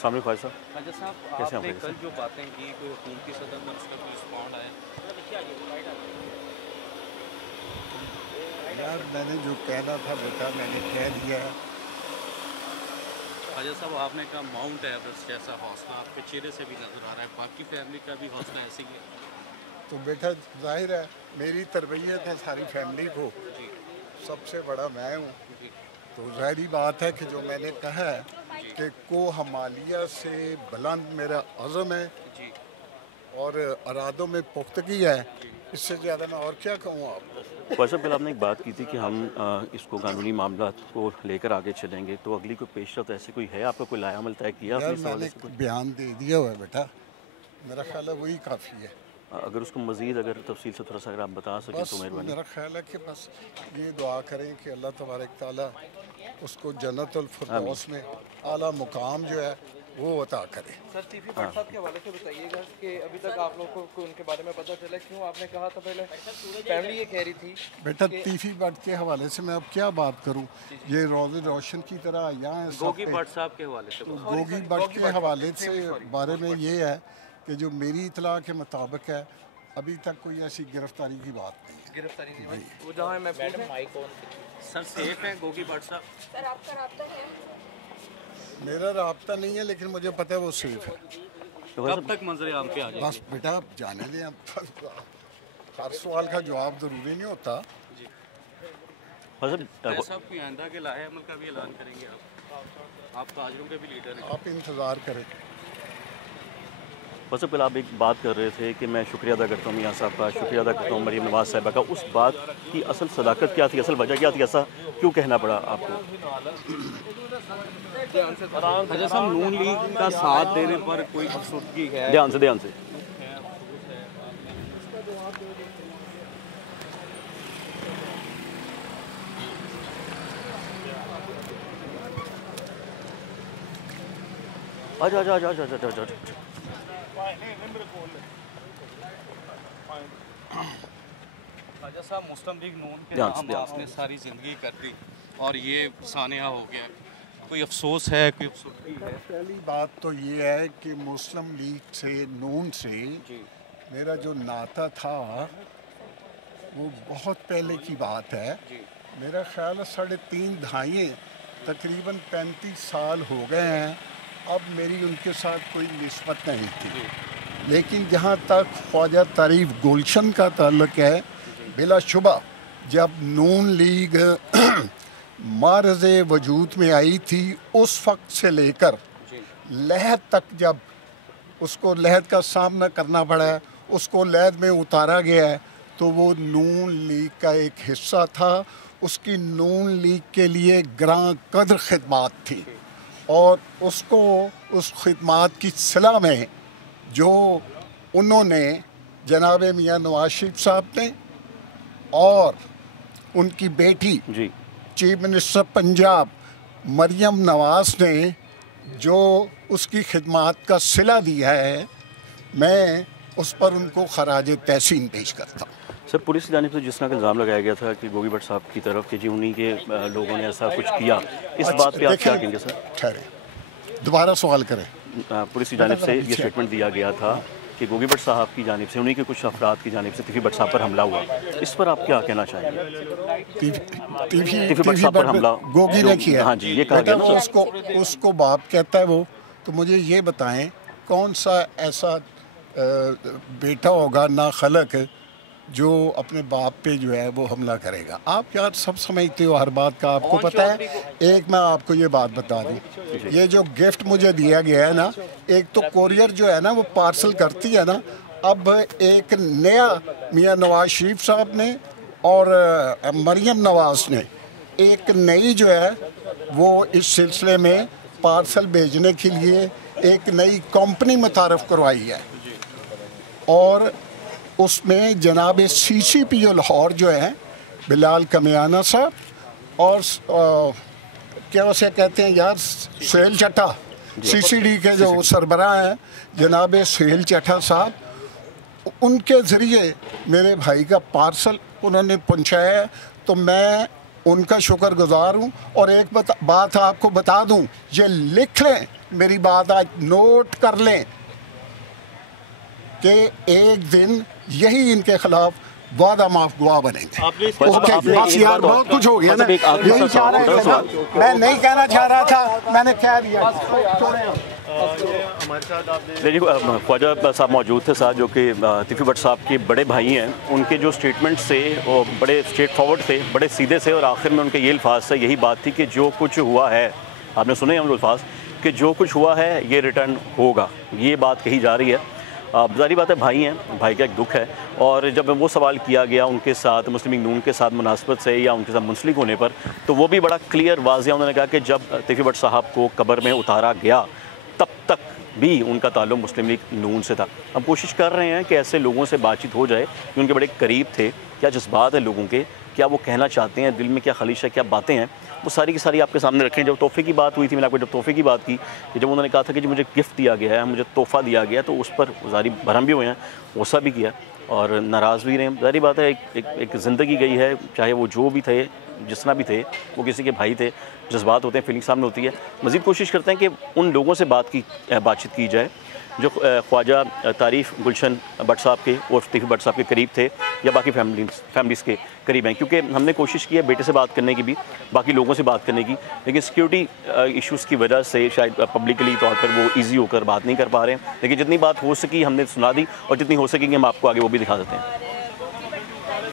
सामने ख्वाजा साहब, ख्वाजा साहब, कैसे आपने हैं? कल जो बातें की, कोई हुकूमती सदर में उसका कोई रिस्पॉन्ड आया? यार मैंने जो कहना था बेटा मैंने कह दिया। ख्वाजा साहब, आपने कहा माउंट एवरेस्ट जैसा हौसला आपके चेहरे से भी नज़र आ रहा है, बाकी फैमिली का भी हौसला ऐसे ही है? तो बेटा जाहिर है मेरी तरबियत है सारी फैमिली को, सबसे बड़ा मैं हूँ। तो ज़ाहिरी बात है कि जो मैंने कहा है कि को हमालिया से बुलंद मेरा अज़म है और इरादों में पुख्तगी है, इससे ज़्यादा मैं और क्या कहूँ आपको। ख्वाजा साहब, कल आपने एक बात की थी कि हम इसको कानूनी मामला को लेकर आगे चलेंगे, तो अगली कोई पेशरफ्त ऐसे कोई है आपका, कोई लायामल तय किया यार आपने इस हवाले मैंने से? बयान दे दिया हुआ है बेटा, मेरा ख्याल है वही काफ़ी है। अगर उसको मज़ीद अगर तफसील से थोड़ा सा अगर आप बता सकें बस तो मेहरबानी। मेरा ख्याल है कि बस ये दुआ करें कि अल्लाह तबारक ताला उसको जन्नतुल फिरदौस में आला मुकाम जो है वो अता करे। सर टीवी भट्ट साहब के हवाले से बताइएगा कि अभी तक आप लोगों को उनके बारे में पता चला क्यों? आपने कहा था पहले फैमिली ये कह रही थी। बेटा तीफी भट्ट के हवाले से मैं अब क्या बात करूं, ये रोज़े रोशन की तरह यहाँ गोगी भट्ट साहब के हवाले से गोगी भट्ट के हवाले से बारे में ये है कि जो मेरी इतला के मुताबिक है अभी तक कोई ऐसी गिरफ्तारी की बात नहीं है। गिरफ्तारी नहीं, वो जहाँ मैं सर सेफ है गोगी भट्ट साहब? सर आपका राब्ता है? मेरा राब्ता नहीं है लेकिन मुझे पता है वो सेफ है। तो कब तक मंजर आम पे आ जाएगी? बस बेटा आप जाने दें, अब हर सवाल का जवाब ज़रूरी नहीं होता। ख्वाजा ख्वाजा साहब, कोई आइंदा के लाहे अमल का भी ऐलान करेंगे आप ताजरों के भी लीडर हैं। आप इंतज़ार करें। ख्वाजा साहब, कल आप एक बात कर रहे थे कि मैं शुक्रिया अदा करता हूँ मियाँ साहब का, शुक्रिया अदा करता हूँ मरीम नवाज़ साहिबा का। उस बात की असल सदाकत क्या थी, असल वजह क्या थी, ऐसा क्यों कहना पड़ा आपको? ख्वाजा साहब, नून लीग का साथ देने पर कोई अफसुर्दगी है? ध्यान से आजा। ख्वाजा साहब, मुस्लिम लीग नून के ध्यान नाम से। आपने सारी ज़िंदगी कर दी और ये सानिया हो गया, कोई अफसोस है, कोई अफसुर्दगी है? पहली बात तो ये है कि मुस्लिम लीग से नून से मेरा जो नाता था वो बहुत पहले की बात है। मेरा ख्याल है 3.5 दहाई तकरीबन 35 साल हो गए हैं, अब मेरी उनके साथ कोई निस्बत नहीं थी। लेकिन जहाँ तक ख्वाजा तारीफ गुलशन का ताल्लुक है, बिलाशुबा जब नून लीग मारज़ वजूद में आई थी उस वक्त से लेकर लहद तक, जब उसको लहद का सामना करना पड़ा है, उसको लहद में उतारा गया है, तो वो नून लीग का एक हिस्सा था। उसकी नून लीग के लिए ग्रां कदर खिदमात थी और उसको उस खिदमात की सिला में जो उन्होंने जनाब मियाँ नवाज शरीफ साहब ने और उनकी बेटी जी चीफ मिनिस्टर पंजाब मरियम नवाज ने जो उसकी खिदमात का सिला दिया है, मैं उस पर उनको खराज तहसीन पेश करता हूँ। सर, पुलिस की जानिब से जिस तरह का इल्ज़ाम लगाया गया था कि गोगी भट्ट साहब की तरफ कि जी उन्हीं के लोगों ने ऐसा कुछ किया, इस बात पे आप क्या कहेंगे सर? ठहरे, दोबारा सवाल करें। पुलिस की जानिब से ये स्टेटमेंट दिया गया था कि गोगी भट्ट साहब की जानिब से, उन्हीं के कुछ अफराद की जानिब से तीफी भट्ट साहब पर हमला हुआ, इस पर आप क्या कहना चाहेंगे? तीफी भट्ट साहब पर हमला गोगी ने किया। हाँ जी, ये कहा गया ना सर। उसको बाप कहता है वो, तो मुझे ये बताएं कौन सा ऐसा बेटा होगा ना खलक जो अपने बाप पे जो है वो हमला करेगा। आप यार सब समझते हो हर बात का, आपको पता है। एक मैं आपको ये बात बता दूं, ये जो गिफ्ट मुझे दिया गया है ना, एक तो कोरियर जो है ना वो पार्सल करती है ना, अब एक नया मियाँ नवाज शरीफ साहब ने और मरियम नवाज ने एक नई जो है वो इस सिलसिले में पार्सल भेजने के लिए एक नई कंपनी मुतारफ़ करवाई है और उसमें जनाब CCPO लाहौर जो है बिलाल कमियाना साहब और क्या उसे कहते हैं यार, सुहेल चट्टा, CCD के जो सरबराह हैं जनाब सुहेल चट्टा साहब, उनके ज़रिए मेरे भाई का पार्सल उन्होंने पहुंचाया है। तो मैं उनका शुक्रगुजार हूं। और एक बात आपको बता दूं, ये लिख लें मेरी बात आज नोट कर लें कि एक दिन यही इनके खिलाफ वादा माफ गुआ बनेंगे। ओके, बस यार बहुत कुछ हो गया ना, यही चाह रहे थे ना, मैं नहीं कहना चाह रहा था, मैंने कह दिया। देखिए ख्वाजा साहब मौजूद थे साथ, जो कि तिफी भट्ट साहब के बड़े भाई हैं। उनके जो स्टेटमेंट्स थे वो बड़े स्ट्रेट फॉरवर्ड थे, बड़े सीधे से, और आखिर में उनके ये अल्फाज थे, यही बात थी कि जो कुछ हुआ है, आपने सुने हैं अल्फाज कि जो कुछ हुआ है ये रिटर्न होगा, ये बात कही जा रही है। जारी बात है, भाई हैं, भाई का एक दुख है। और जब वो सवाल किया गया उनके साथ मुस्लिम लीग नून के साथ मुनासबत से या उनके साथ मुंसलिक होने पर, तो वो भी बड़ा क्लियर वाज़िया उन्होंने कहा कि जब तिफी भट्ट साहब को कब्र में उतारा गया तब तक भी उनका ताल्लुक मुस्लिम लीग नून से था। हम कोशिश कर रहे हैं कि ऐसे लोगों से बातचीत हो जाए जो उनके बड़े करीब थे, क्या जज्बात है लोगों के, क्या वो कहना चाहते हैं, दिल में क्या खलीश है, क्या बातें हैं, वो सारी की सारी आपके सामने रखें। जब तोहफे की बात हुई थी, मैंने आपको जब तोहफे की बात की, कि जब उन्होंने कहा था कि जो मुझे गिफ्ट दिया गया है, मुझे तोहफ़ा दिया गया, तो उस पर जारी भरम भी हुए हैं, गुस्सा भी किया और नाराज़ भी रहे। जारी बात है, एक ज़िंदगी गई है, चाहे वो जो भी थे, जिसना भी थे, वो किसी के भाई थे, जज्बात होते हैं, फीलिंग सामने होती है। मज़ीद कोशिश करते हैं कि उन लोगों से बातचीत की जाए जो ख्वाजा तारीफ़ गुलशन भट्ट साहब के और तिफी भट्ट साहब के करीब थे या बाकी फैमिलीज़ के करीब हैं। क्योंकि हमने कोशिश की है बेटे से बात करने की भी, बाकी लोगों से बात करने की, लेकिन सिक्योरिटी इश्यूज़ की वजह से शायद पब्लिकली तौर पर वो ईजी होकर बात नहीं कर पा रहे हैं। लेकिन जितनी बात हो सकी हमने सुना दी, और जितनी हो सकेंगे हम आपको आगे वो भी दिखा देते हैं।